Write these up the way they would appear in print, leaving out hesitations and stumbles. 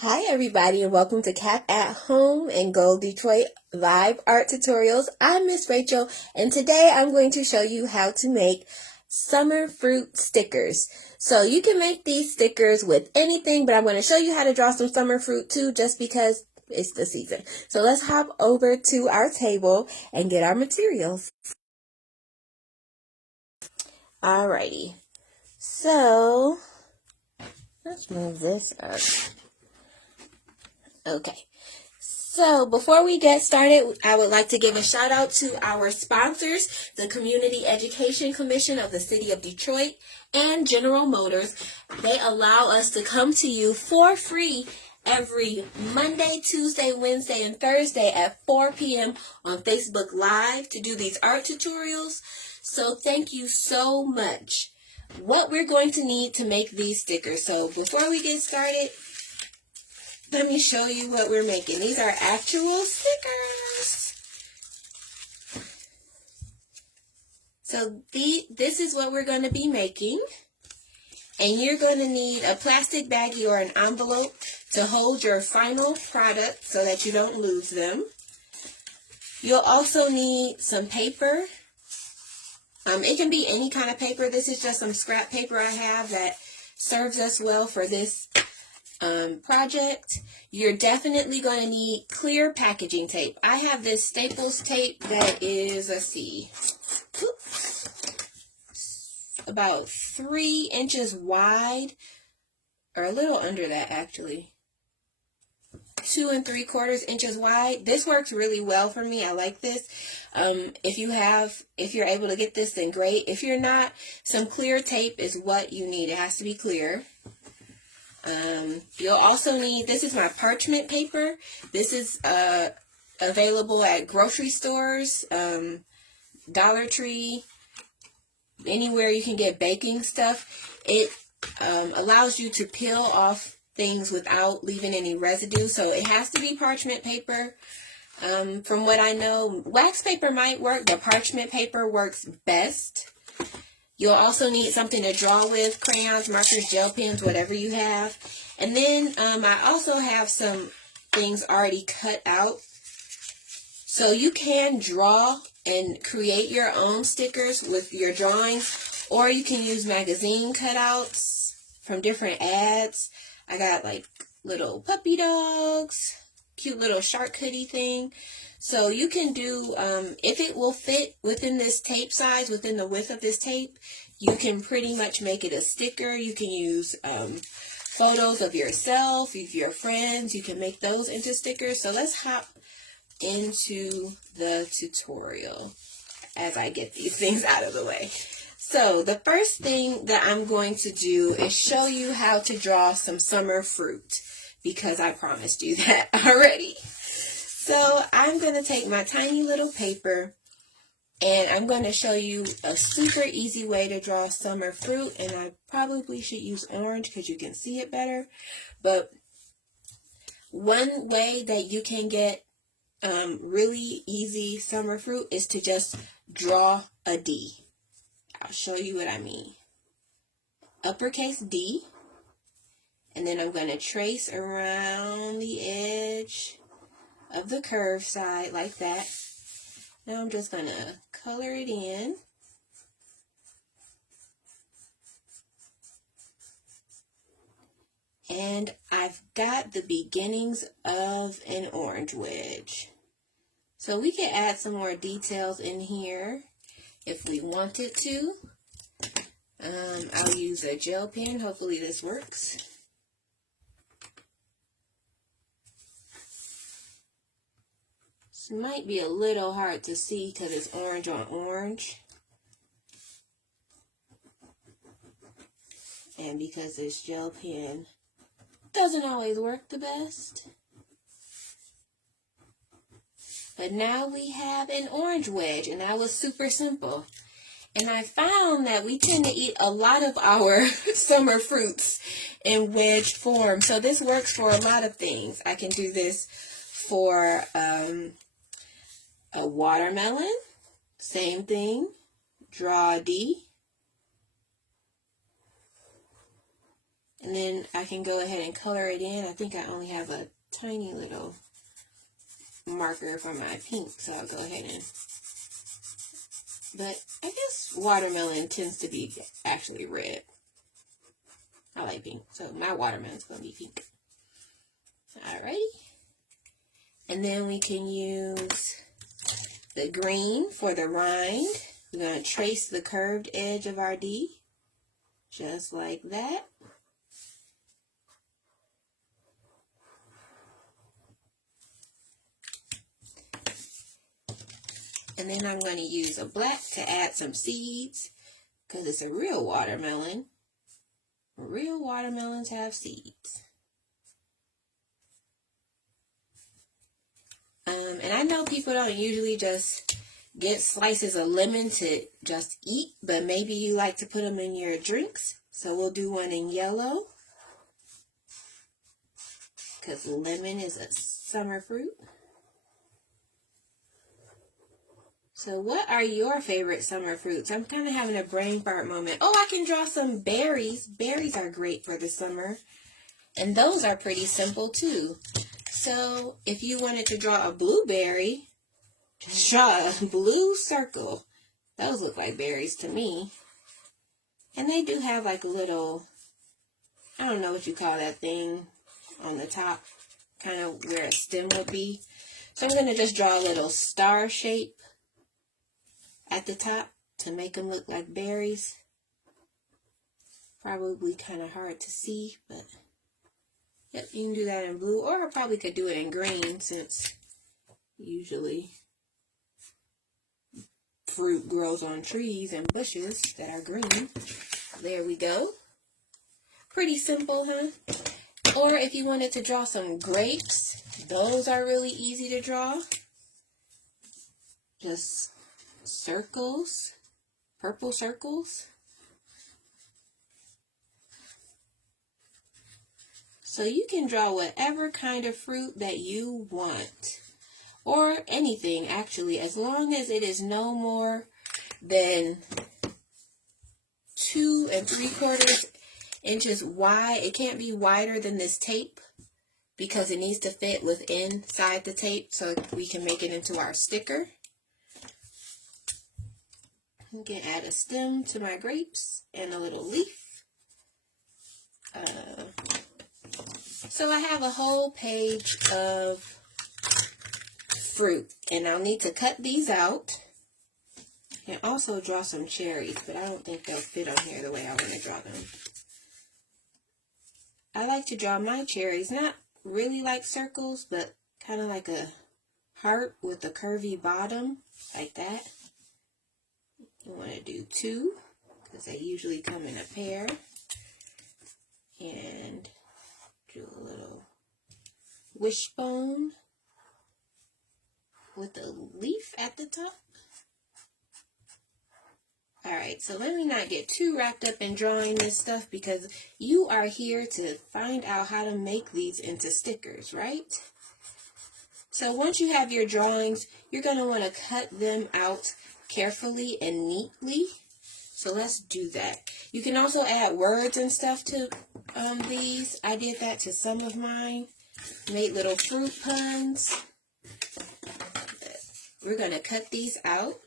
Hi everybody and welcome to Cap at Home and Gold Detroit live art tutorials. I'm Miss Rachel and today I'm going to show you how to make summer fruit stickers. So you can make these stickers with anything, but I'm going to show you how to draw some summer fruit too just because it's the season. So let's hop over to our table and get our materials. Alrighty, so let's move this up. Okay. So before we get started, I would like to give a shout out to our sponsors, the Community Education Commission of the City of Detroit and General Motors. They allow us to come to you for free every Monday, Tuesday, Wednesday, and Thursday at 4 p.m. on Facebook Live to do these art tutorials. So thank you so much. What we're going to need to make these stickers. So before we get started, let me show you what we're making. These are actual stickers. So this is what we're going to be making. And you're going to need a plastic baggie or an envelope to hold your final product so that you don't lose them. You'll also need some paper. It can be any kind of paper. This is just some scrap paper I have that serves us well for this project. You're definitely going to need clear packaging tape. I have this Staples tape that is, let's see, about 3 inches wide, or a little under that actually, 2 3/4 inches wide. This works really well for me. I like this. If you're able to get this, then great. If you're not, some clear tape is what you need. It has to be clear. You'll also need, this is my parchment paper. This is available at grocery stores, Dollar Tree, anywhere you can get baking stuff. It allows you to peel off things without leaving any residue. So it has to be parchment paper. From what I know, wax paper might work, but parchment paper works best. You'll also need something to draw with, crayons, markers, gel pens, whatever you have. And then I also have some things already cut out. So you can draw and create your own stickers with your drawings, or you can use magazine cutouts from different ads. I got like little puppy dogs, cute little shark hoodie thing. So you can do, if it will fit within this tape size, within the width of this tape, you can pretty much make it a sticker. You can use photos of yourself, of your friends. You can make those into stickers. So let's hop into the tutorial as I get these things out of the way. So the first thing that I'm going to do is show you how to draw some summer fruit, because I promised you that already. So I'm going to take my tiny little paper and I'm going to show you a super easy way to draw summer fruit. And I probably should use orange because you can see it better. But one way that you can get really easy summer fruit is to just draw a D. I'll show you what I mean. Uppercase D. And then I'm going to trace around the edge of the curved side like that. Now I'm just going to color it in. And I've got the beginnings of an orange wedge. So we can add some more details in here if we wanted to. I'll use a gel pen. Hopefully this works. This might be a little hard to see because it's orange on orange. And because this gel pen doesn't always work the best. But now we have an orange wedge, and that was super simple. And I found that we tend to eat a lot of our summer fruits in wedge form. So this works for a lot of things. I can do this for a watermelon. Same thing. Draw a D. And then I can go ahead and color it in. I think I only have a tiny little marker for my pink, so I'll go ahead and, but I guess watermelon tends to be actually red. I like pink, so my watermelon's going to be pink. Alrighty. And then we can use the green for the rind. We're going to trace the curved edge of our D, just like that. And then I'm going to use a black to add some seeds, because it's a real watermelon. Real watermelons have seeds. And I know people don't usually just get slices of lemon to just eat, but maybe you like to put them in your drinks. So we'll do one in yellow, because lemon is a summer fruit. So what are your favorite summer fruits? I'm kind of having a brain fart moment. Oh, I can draw some berries. Berries are great for the summer. And those are pretty simple too. So if you wanted to draw a blueberry, just draw a blue circle. Those look like berries to me. And they do have like a little, I don't know what you call that thing on the top, kind of where a stem would be. So I'm going to just draw a little star shape at the top to make them look like berries. Probably kind of hard to see, but yep, you can do that in blue, or I probably could do it in green, since usually fruit grows on trees and bushes that are green. There we go. Pretty simple, huh? Or if you wanted to draw some grapes, those are really easy to draw. Just circles, purple circles. So you can draw whatever kind of fruit that you want, or anything actually, as long as it is no more than 2 3/4 inches wide. It can't be wider than this tape, because it needs to fit within inside the tape so we can make it into our sticker. I can add a stem to my grapes and a little leaf. So I have a whole page of fruit, and I'll need to cut these out. And also draw some cherries, but I don't think they'll fit on here the way I want to draw them. I like to draw my cherries, not really like circles, but kind of like a heart with a curvy bottom, like that. You want to do 2, because they usually come in a pair. And do a little wishbone with a leaf at the top. Alright, so let me not get too wrapped up in drawing this stuff, because you are here to find out how to make these into stickers, right? So once you have your drawings, you're going to want to cut them out carefully and neatly. So let's do that. You can also add words and stuff to these. I did that to some of mine. Made little fruit puns. We're going to cut these out.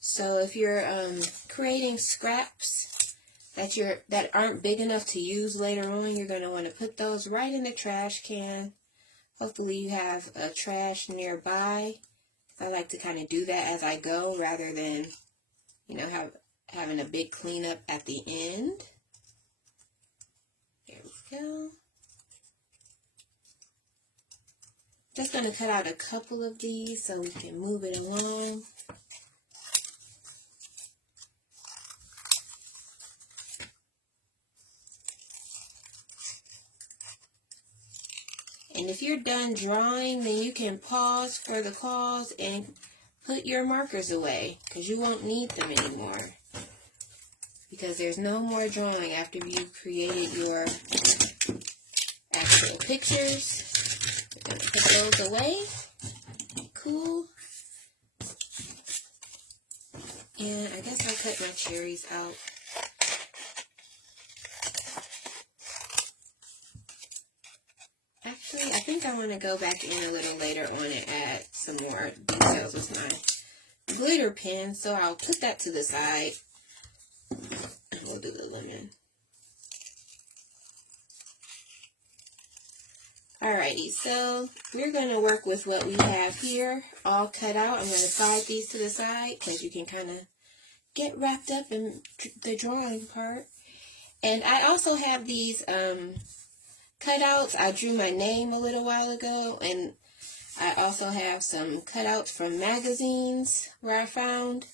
So if you're creating scraps that aren't big enough to use later on, you're going to want to put those right in the trash can. Hopefully you have a trash nearby. I like to kind of do that as I go, rather than, you know, having a big cleanup at the end. There we go. Just going to cut out a couple of these so we can move it along. And if you're done drawing, then you can pause for the cause and put your markers away, because you won't need them anymore. Because there's no more drawing after you've created your actual pictures. We're going to put those away. cool. And I guess I'll cut my cherries out. Actually, I think I want to go back in a little later on and add some more details with my glitter pen. So I'll put that to the side. And we'll do the lemon. Alrighty, so we're going to work with what we have here all cut out. I'm going to slide these to the side because you can kind of get wrapped up in the drawing part. And I also have these cutouts. I drew my name a little while ago, and I also have some cutouts from magazines where I found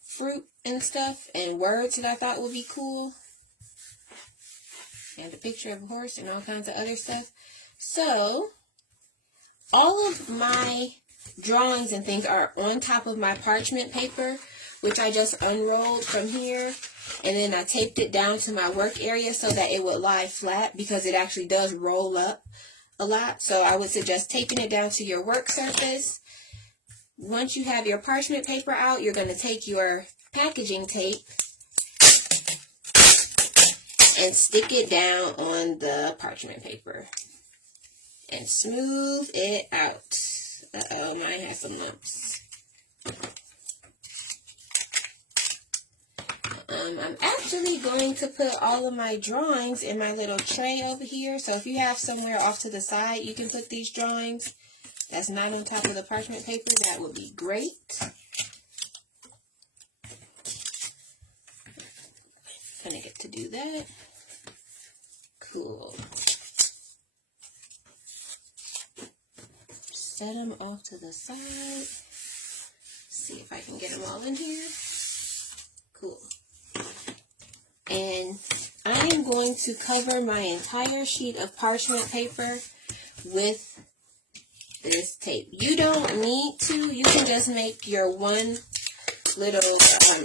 fruit and stuff and words that I thought would be cool. And a picture of a horse and all kinds of other stuff. So, all of my drawings and things are on top of my parchment paper, which I just unrolled from here. And then I taped it down to my work area so that it would lie flat because it actually does roll up a lot. So I would suggest taping it down to your work surface. Once you have your parchment paper out, you're going to take your packaging tape and stick it down on the parchment paper. And smooth it out. Uh-oh, mine has some lumps. I'm actually going to put all of my drawings in my little tray over here. So if you have somewhere off to the side, you can put these drawings that's not on top of the parchment paper. That would be great. I'm gonna get to do that. Cool. Set them off to the side. See if I can get them all in here. Cool. And I am going to cover my entire sheet of parchment paper with this tape. You don't need to. You can just make your one little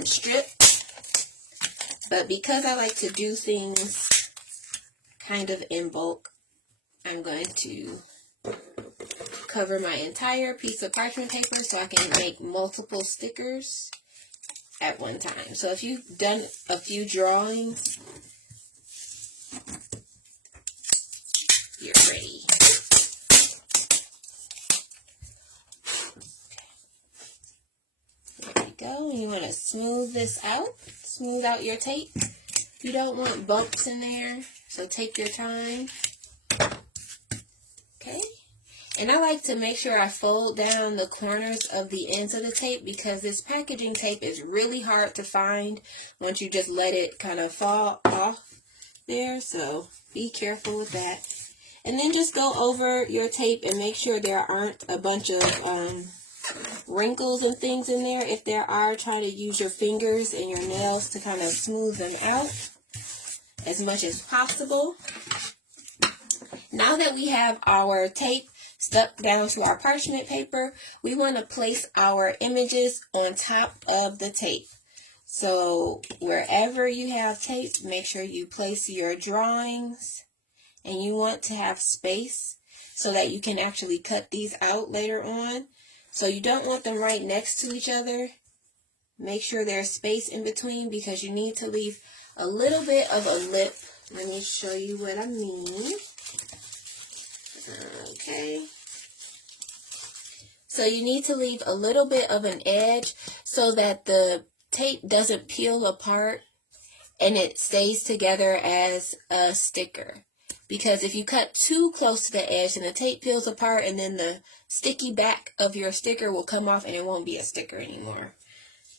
strip. But because I like to do things kind of in bulk, I'm going to cover my entire piece of parchment paper so I can make multiple stickers at one time. So if you've done a few drawings, you're ready. There we go. You want to smooth this out. Smooth out your tape. You don't want bumps in there, so take your time. Okay. And I like to make sure I fold down the corners of the ends of the tape because this packaging tape is really hard to find once you just let it kind of fall off there. So be careful with that. And then just go over your tape and make sure there aren't a bunch of wrinkles and things in there. If there are, try to use your fingers and your nails to kind of smooth them out as much as possible. Now that we have our tape stuck down to our parchment paper, we want to place our images on top of the tape. So wherever you have tape, make sure you place your drawings, and you want to have space so that you can actually cut these out later on. So you don't want them right next to each other. Make sure there's space in between because you need to leave a little bit of a lip. Let me show you what I mean. Okay. So you need to leave a little bit of an edge so that the tape doesn't peel apart and it stays together as a sticker. Because if you cut too close to the edge, then the tape peels apart and then the sticky back of your sticker will come off and it won't be a sticker anymore.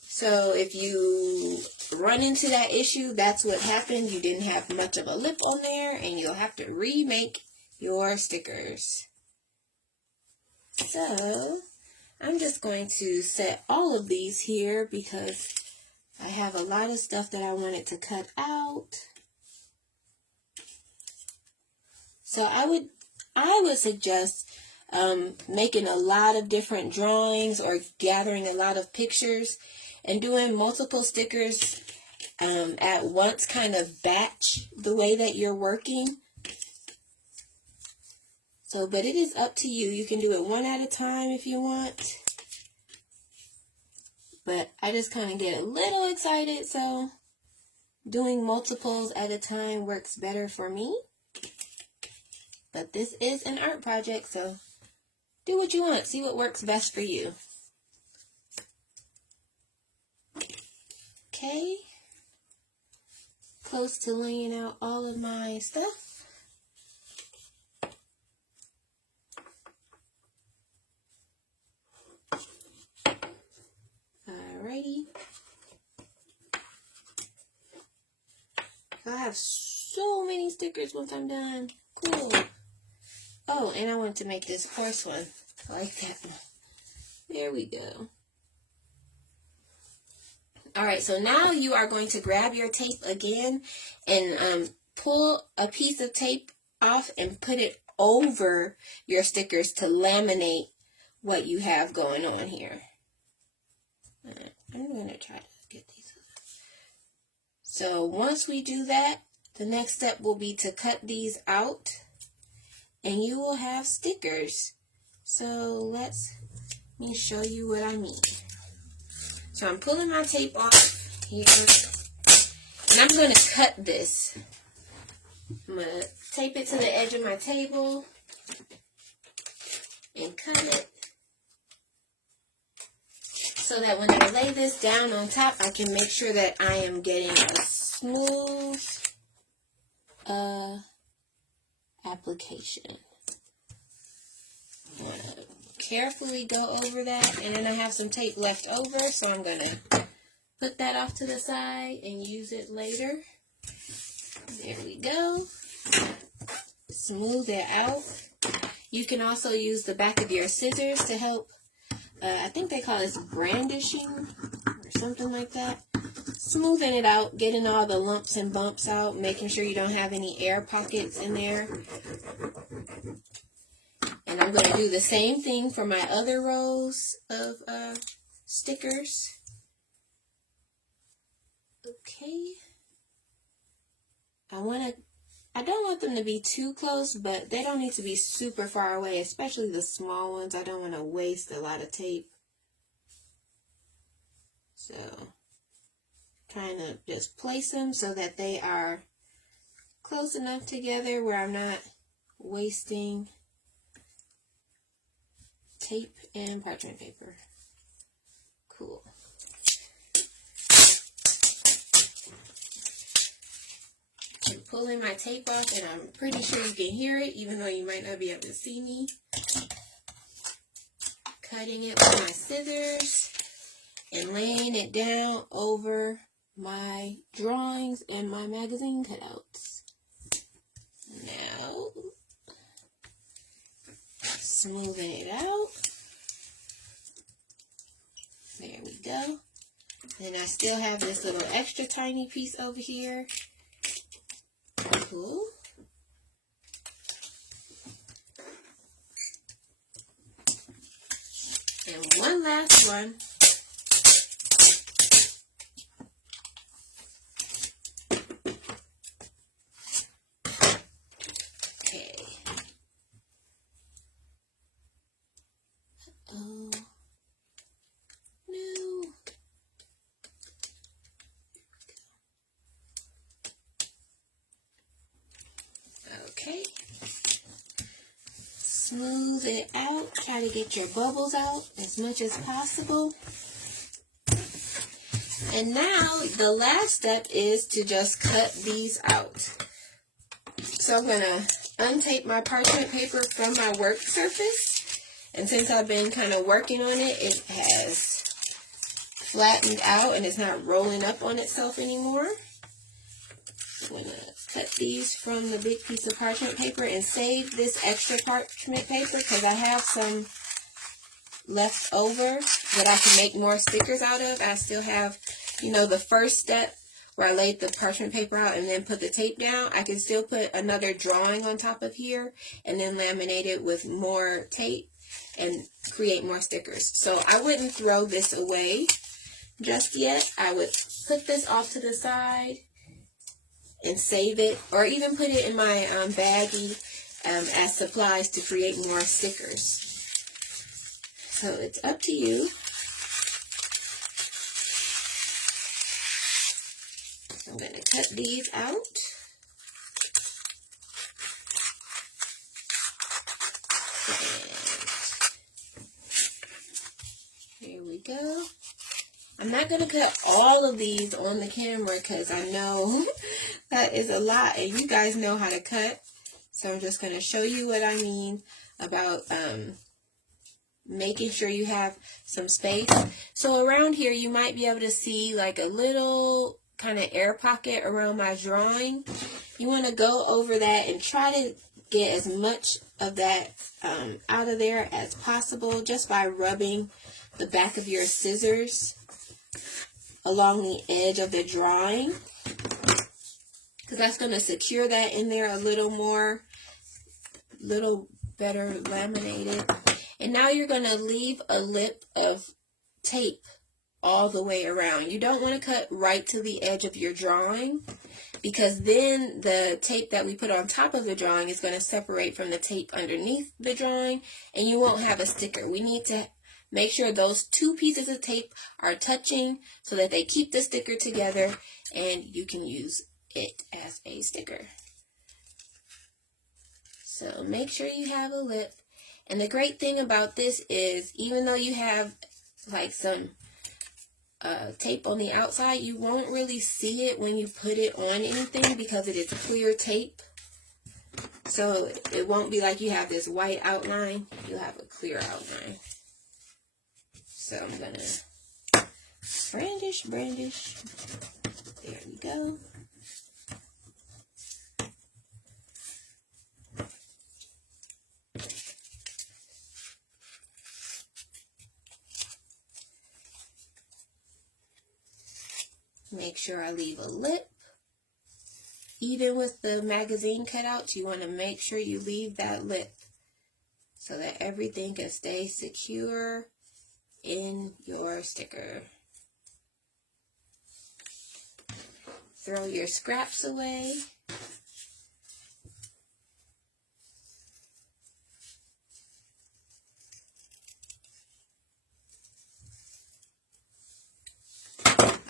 So if you run into that issue, that's what happened. You didn't have much of a lip on there and you'll have to remake your stickers. So I'm just going to set all of these here because I have a lot of stuff that I wanted to cut out. So I would suggest making a lot of different drawings or gathering a lot of pictures and doing multiple stickers at once, kind of batch the way that you're working. So, but it is up to you. You can do it one at a time if you want. But I just kind of get a little excited, so doing multiples at a time works better for me. But this is an art project, so do what you want. See what works best for you. Okay. Close to laying out all of my stuff. Alrighty. I'll have so many stickers once I'm done. Cool. Oh, and I want to make this horse one. I like that one. There we go. Alright, so now you are going to grab your tape again and pull a piece of tape off and put it over your stickers to laminate what you have going on here. I'm going to try to get these. So once we do that, the next step will be to cut these out and you will have stickers. So let me show you what I mean. So I'm pulling my tape off here and I'm going to cut this. I'm going to tape it to the edge of my table and cut it so that when I lay this down on top, I can make sure that I am getting a smooth application. I'm going to carefully go over that, and then I have some tape left over, so I'm going to put that off to the side and use it later. There we go. Smooth it out. You can also use the back of your scissors to help, I think they call this brandishing or something like that. Smoothing it out, getting all the lumps and bumps out, making sure you don't have any air pockets in there. And I'm going to do the same thing for my other rows of stickers. Okay. I don't want them to be too close, but they don't need to be super far away, especially the small ones. I don't want to waste a lot of tape. So, trying to just place them so that they are close enough together where I'm not wasting tape and parchment paper. Cool. I'm pulling my tape off and I'm pretty sure you can hear it even though you might not be able to see me. Cutting it with my scissors and laying it down over my drawings and my magazine cutouts. Now, smoothing it out. There we go. And I still have this little extra tiny piece over here. Cool. And one last one. Okay. Oh. No. Okay. Smooth it out. Try to get your bubbles out as much as possible. And now the last step is to just cut these out. So I'm going to untape my parchment paper from my work surface. And since I've been kind of working on it, it has flattened out and it's not rolling up on itself anymore. I'm going to cut these from the big piece of parchment paper and save this extra parchment paper because I have some left over that I can make more stickers out of. I still have, the first step where I laid the parchment paper out and then put the tape down. I can still put another drawing on top of here and then laminate it with more tape and create more stickers. So I wouldn't throw this away just yet. I would put this off to the side and save it, or even put it in my baggie as supplies to create more stickers. So it's up to you. I'm going to cut these out. And here we go. I'm not going to cut all of these on the camera because I know that is a lot and you guys know how to cut. So I'm just going to show you what I mean about making sure you have some space. So around here you might be able to see like a little kind of air pocket around my drawing. You want to go over that and try to get as much of that out of there as possible just by rubbing the back of your scissors along the edge of the drawing, because that's going to secure that in there a little more, little better laminated. And now you're going to leave a lip of tape all the way around. You don't want to cut right to the edge of your drawing, because then the tape that we put on top of the drawing is going to separate from the tape underneath the drawing and you won't have a sticker. We need to make sure those two pieces of tape are touching so that they keep the sticker together and you can use it as a sticker. So make sure you have a lip. And the great thing about this is, even though you have like some tape on the outside, you won't really see it when you put it on anything because it is clear tape. So it won't be like you have this white outline. You'll have a clear outline. So I'm going to brandish. There we go. Make sure I leave a lip. Even with the magazine cutouts, you want to make sure you leave that lip so that everything can stay secure in your sticker. Throw your scraps away.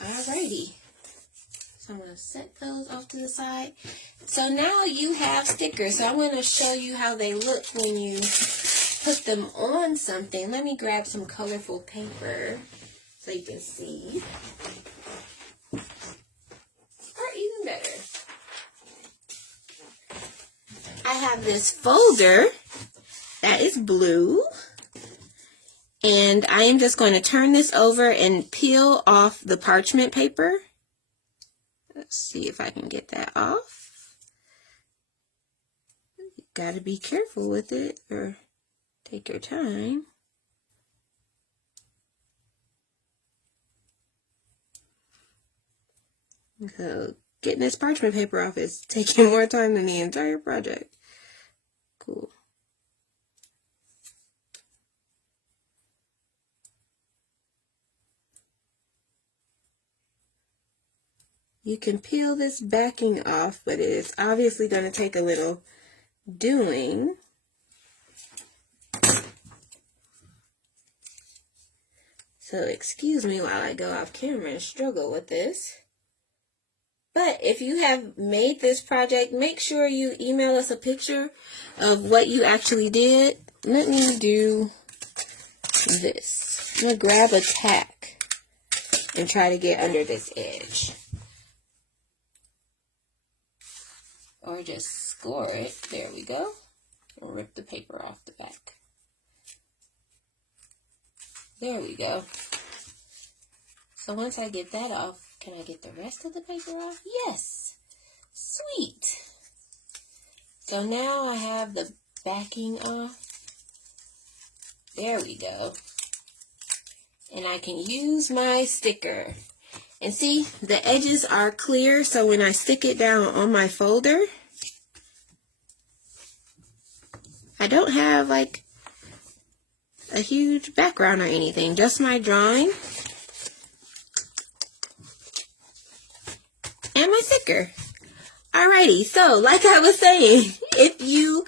Alrighty. So I'm going to set those off to the side. So now you have stickers. So I'm going to show you how they look when you put them on something. Let me grab some colorful paper so you can see. Or even better, I have this folder that is blue. And I am just going to turn this over and peel off the parchment paper. Let's see if I can get that off. You gotta be careful with it or take your time. So getting this parchment paper off is taking more time than the entire project. Cool. You can peel this backing off, but it is obviously going to take a little doing. So excuse me while I go off camera and struggle with this. But if you have made this project, make sure you email us a picture of what you actually did. Let me do this. I'm going to grab a tack and try to get under this edge. Or just score it. There we go. And rip the paper off the back. There we go. So once I get that off, can I get the rest of the paper off? Yes. Sweet. So now I have the backing off. There we go. And I can use my sticker. And see, the edges are clear, so when I stick it down on my folder, I don't have like a huge background or anything, just my drawing and my sticker. Alrighty, so like I was saying, if you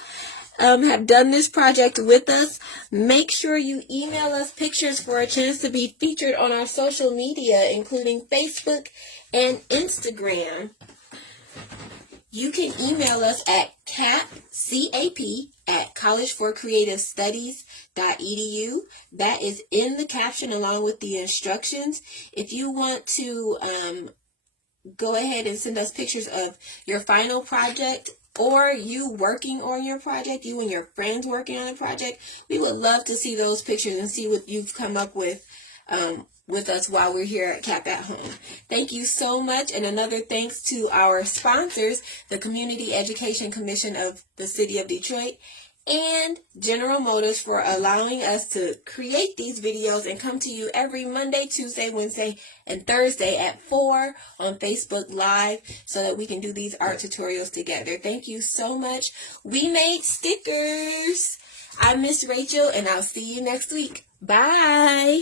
have done this project with us, make sure you email us pictures for a chance to be featured on our social media, including Facebook and Instagram. You can email us at collegeforcreativestudies@collegeforcreativestudies.edu. That is in the caption along with the instructions. If you want to go ahead and send us pictures of your final project or you working on your project, you and your friends working on a project, we would love to see those pictures and see what you've come up with us while we're here at CAP at Home. Thank you so much, and another thanks to our sponsors, the Community Education Commission of the City of Detroit and General Motors, for allowing us to create these videos and come to you every Monday, Tuesday, Wednesday, and Thursday at 4 on Facebook Live so that we can do these art tutorials together. Thank you so much. We made stickers. I'm Miss Rachel, and I'll see you next week. Bye.